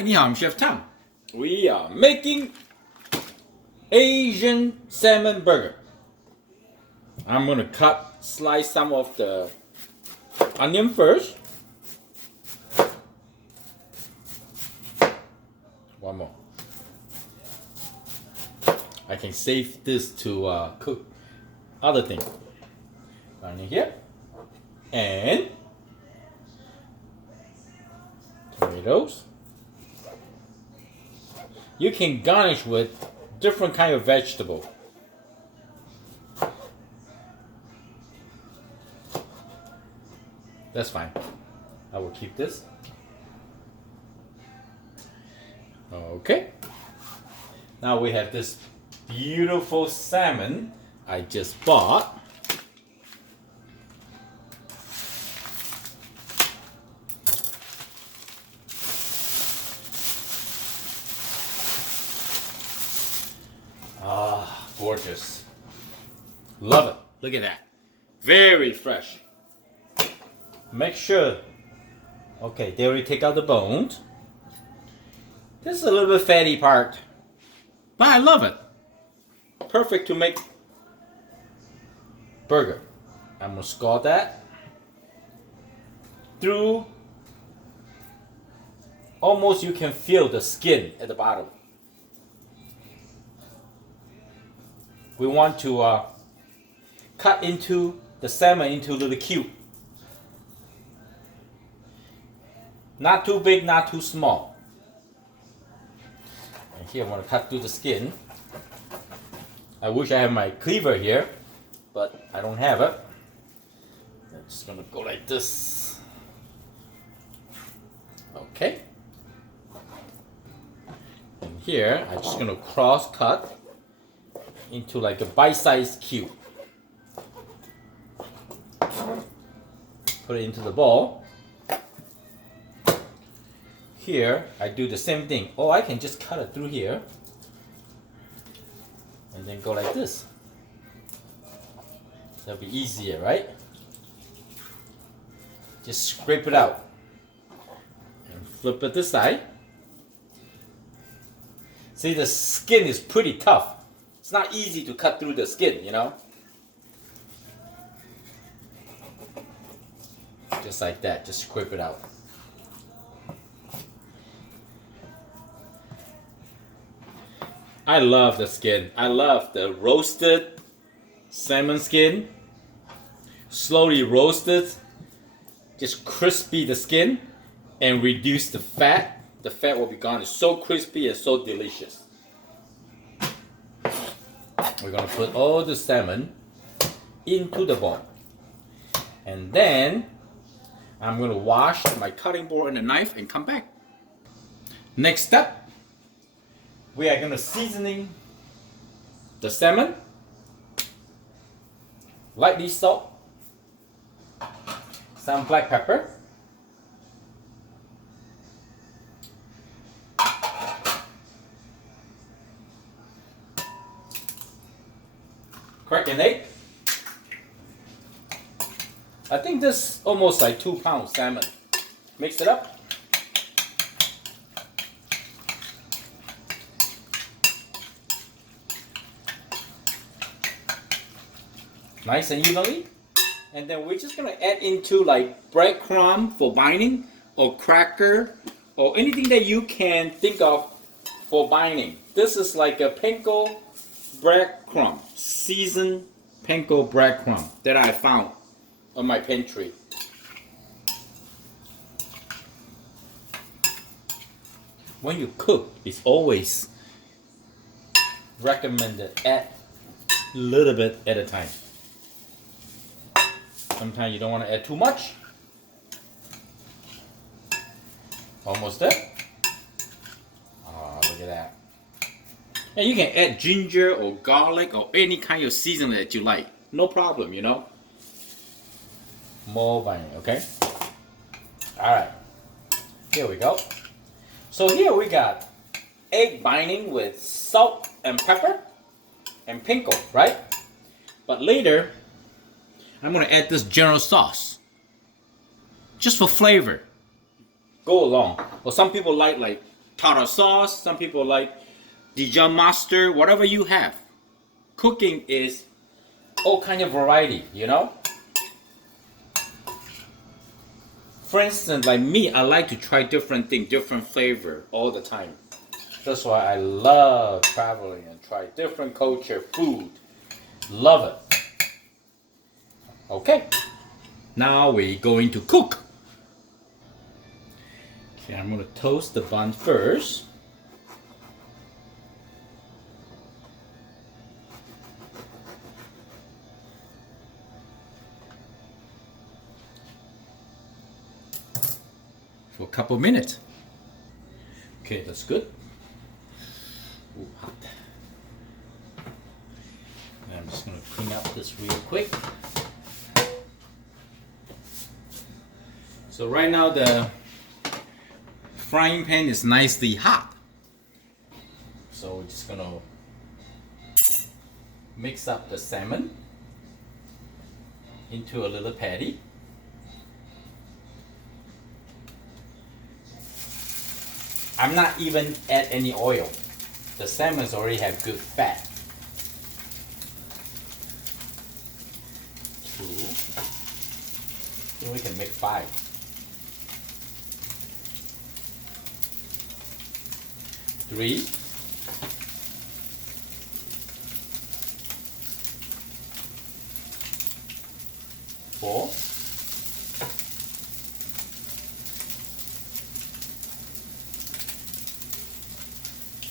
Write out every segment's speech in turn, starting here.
Hi, 你好, I'm Chef Tom. We are making Asian salmon burger. I'm gonna slice some of the onion first. One more. I can save this to cook other things. Onion here. And tomatoes. You can garnish with different kind of vegetable. That's fine. I will keep this. Okay. Now we have this beautiful salmon I just bought. Ah, gorgeous. Love it. Look at that. Very fresh. Make sure. Okay, they already take out the bones. This is a little bit fatty part, but I love it. Perfect to make burger. I'm gonna scald that through. Almost you can feel the skin at the bottom. We want to cut into the salmon into little cube. Not too big, not too small. And here I'm going to cut through the skin. I wish I had my cleaver here, but I don't have it. I'm just going to go like this. Okay. And here I'm just going to cross cut into like a bite-sized cube. Put it into the bowl. Here, I do the same thing. Oh, I can just cut it through here. And then go like this. That'll be easier, right? Just scrape it out. And flip it this side. See, the skin is pretty tough. It's not easy to cut through the skin, you know? Just like that, just scrape it out. I love the skin. I love the roasted salmon skin. Slowly roasted. Just crispy the skin and reduce the fat. The fat will be gone. It's so crispy and so delicious. We're gonna put all the salmon into the bowl. And then I'm gonna wash my cutting board and the knife and come back. Next step, we are gonna seasoning the salmon. Lightly salt, some black pepper, crack an egg. I think this almost like 2 pounds salmon. Mix it up. Nice and evenly. And then we're just gonna add into like breadcrumb for binding, or cracker, or anything that you can think of for binding. This is like a panko breadcrumb, seasoned panko breadcrumb that I found on my pantry. When you cook, it's always recommended add a little bit at a time. Sometimes you don't want to add too much. Almost there. Oh, look at that. And you can add ginger or garlic or any kind of seasoning that you like. No problem, you know. More binding, okay? Alright. Here we go. So here we got egg binding with salt and pepper and panko, right? But later, I'm going to add this general sauce. Just for flavor. Go along. Or some people like tartar sauce. Some people like Dijon mustard. Whatever you have. Cooking is all kind of variety, you know. For instance, like me, I like to try different things, different flavor all the time. That's why I love traveling and try different culture, food. Love it. Okay, now we're going to cook. Okay, I'm going to toast the bun first. For a couple minutes. Okay, that's good. Ooh, hot. And I'm just going to clean up this real quick. So right now the frying pan is nicely hot. So we're just going to mix up the salmon into a little patty. I'm not even add any oil. The salmons already have good fat. 2. Then we can make 5. 3. 4.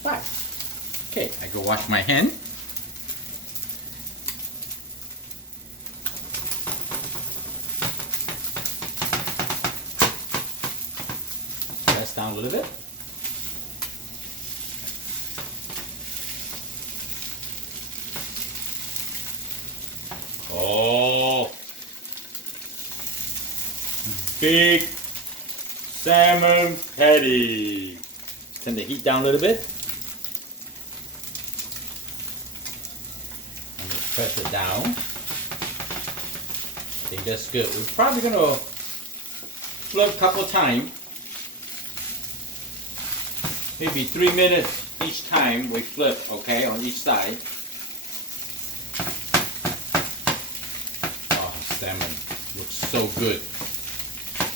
5. Okay, I go wash my hand. Press down a little bit. Oh, big salmon patty. Turn the heat down a little bit. I'm going to press it down. I think that's good. We're probably going to flip a couple times. Maybe 3 minutes each time we flip, okay, on each side. Oh, salmon looks so good.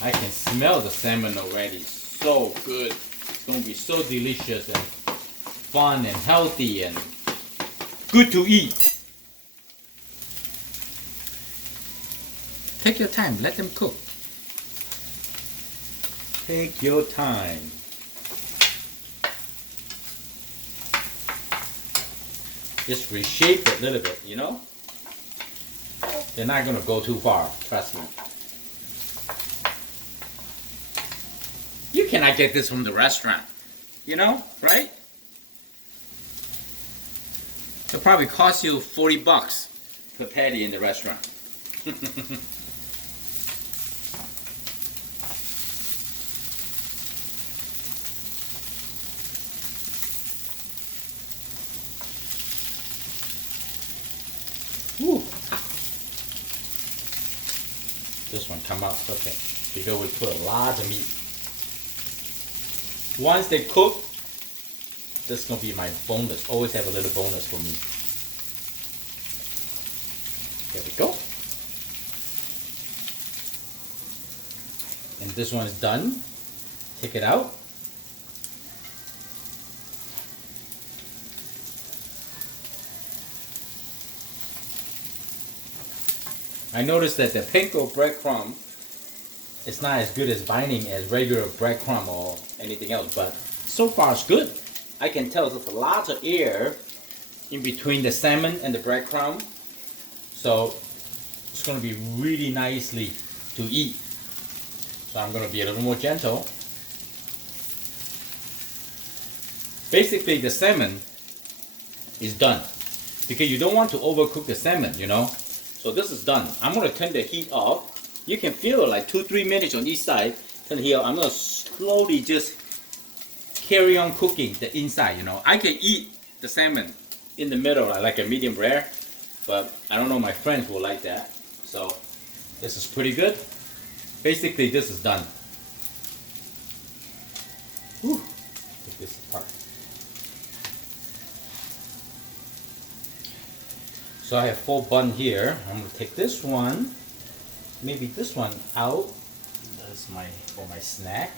I can smell the salmon already. So good. It's going to be so delicious and fun and healthy and good to eat. Take your time. Let them cook. Take your time. Just reshape it a little bit, you know? They're not going to go too far, trust me. You cannot get this from the restaurant, you know, right? It'll probably cost you $40 per patty in the restaurant. Woo. This one come out okay because we put a lot of meat. Once they cook, this is gonna be my bonus. Always have a little bonus for me. There we go. And this one is done. Take it out. I noticed that the panko breadcrumb is not as good as binding as regular breadcrumb or anything else, but so far it's good. I can tell there's a lot of air in between the salmon and the breadcrumb, so it's going to be really nicely to eat. So I'm going to be a little more gentle. Basically, the salmon is done because you don't want to overcook the salmon, you know. So this is done. I'm going to turn the heat off. You can feel it like 2-3 minutes on each side. Turn the heat off. I'm going to slowly just carry on cooking the inside, you know. I can eat the salmon in the middle like a medium rare, but I don't know, my friends will like that. So this is pretty good. Basically, this is done. Whew. Take this So I have 4 buns here. I'm gonna take this one, maybe this one out. That's for my snack,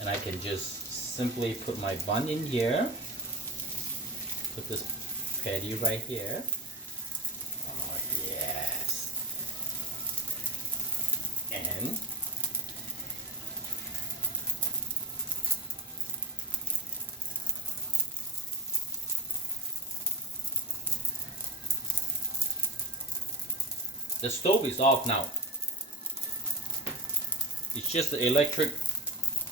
and I can just simply put my bun in here. Put this patty right here. Oh yes. And the stove is off now. It's just the electric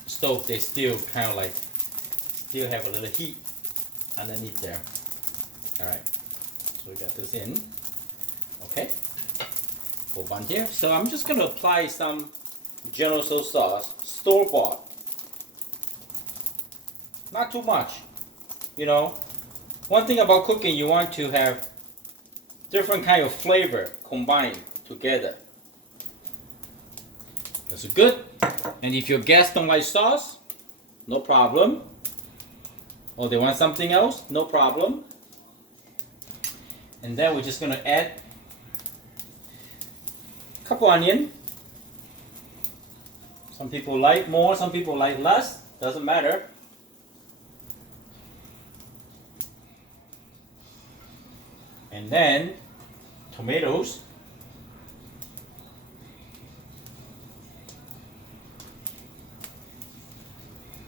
stove. They still kind of like still have a little heat underneath there. All right, so we got this in. Okay, 4 bun here. So I'm just gonna apply some General Tso sauce, store-bought. Not too much, you know. One thing about cooking, you want to have different kind of flavor combined together. That's good. And if your guests don't like sauce, no problem. Or they want something else, no problem. And then we're just gonna add a couple onion. Some people like more, some people like less. Doesn't matter. And then tomatoes.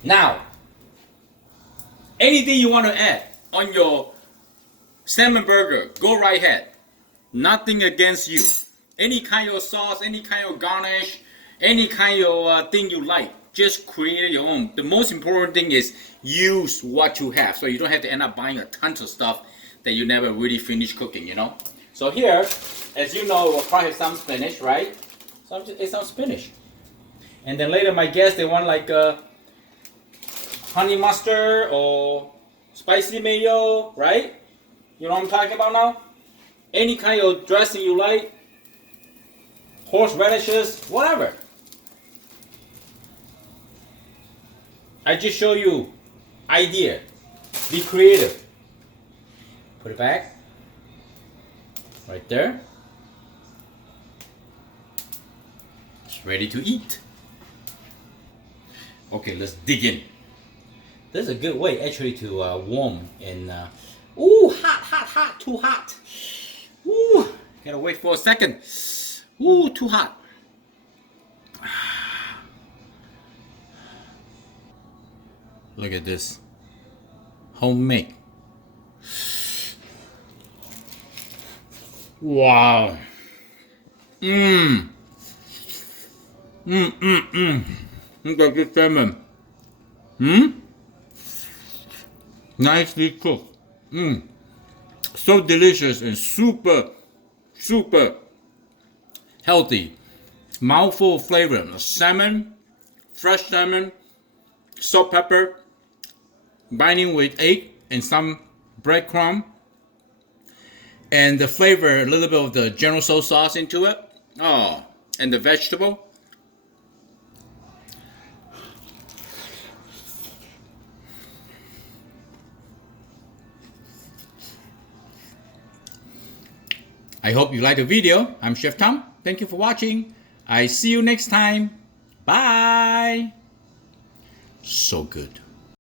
Now, anything you want to add on your salmon burger, go right ahead. Nothing against you. Any kind of sauce, any kind of garnish, any kind of thing you like, just create your own. The most important thing is use what you have, so you don't have to end up buying a ton of stuff that you never really finish cooking, you know. So here, as you know, we'll probably have some spinach, right? So I'm just add some spinach. And then later my guests, they want like honey mustard or spicy mayo, right? You know what I'm talking about now? Any kind of dressing you like, horseradishes, whatever. I just show you idea. Be creative. Put it back. Right there. It's ready to eat. Okay, let's dig in. This is a good way actually to warm and ooh, hot, too hot. Ooh, gotta wait for a second. Ooh, too hot. Look at this. Homemade. Wow. Look at this salmon. Nicely cooked. So delicious and super healthy. Mouthful of flavor. Salmon, fresh salmon, salt, pepper, binding with egg and some breadcrumb. And the flavor, a little bit of the General Tso sauce into it. Oh, and the vegetable. I hope you liked the video. I'm Chef Tom. Thank you for watching. I see you next time. Bye. So good.